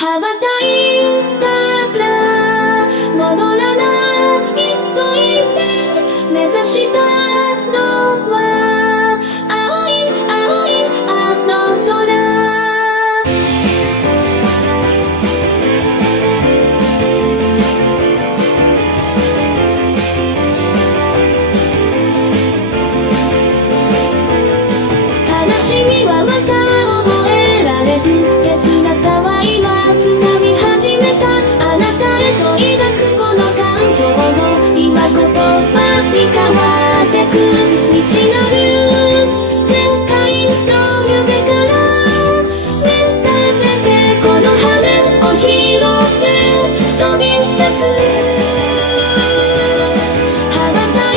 羽ばたいたら戻らないと言って目指したのは青い青いあの空。悲しみはまた覚えられず切なさは今掴み始めた。あなたへと抱くこの感情も今言葉に変わってく。未知なる世界の夢から目覚めてこの羽を広げ飛び立つ。羽ばたい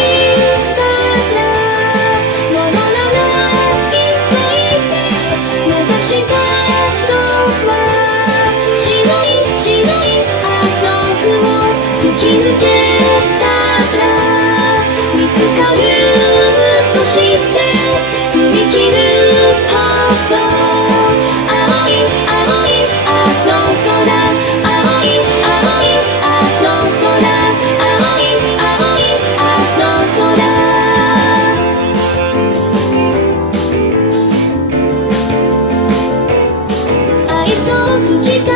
たら戻らないと言って目指したのは白い白いあの雲。突き抜けたら見つかるとして振り切るほど青い青いあの空。青い青いあの空。青い青いあの空。愛想尽きた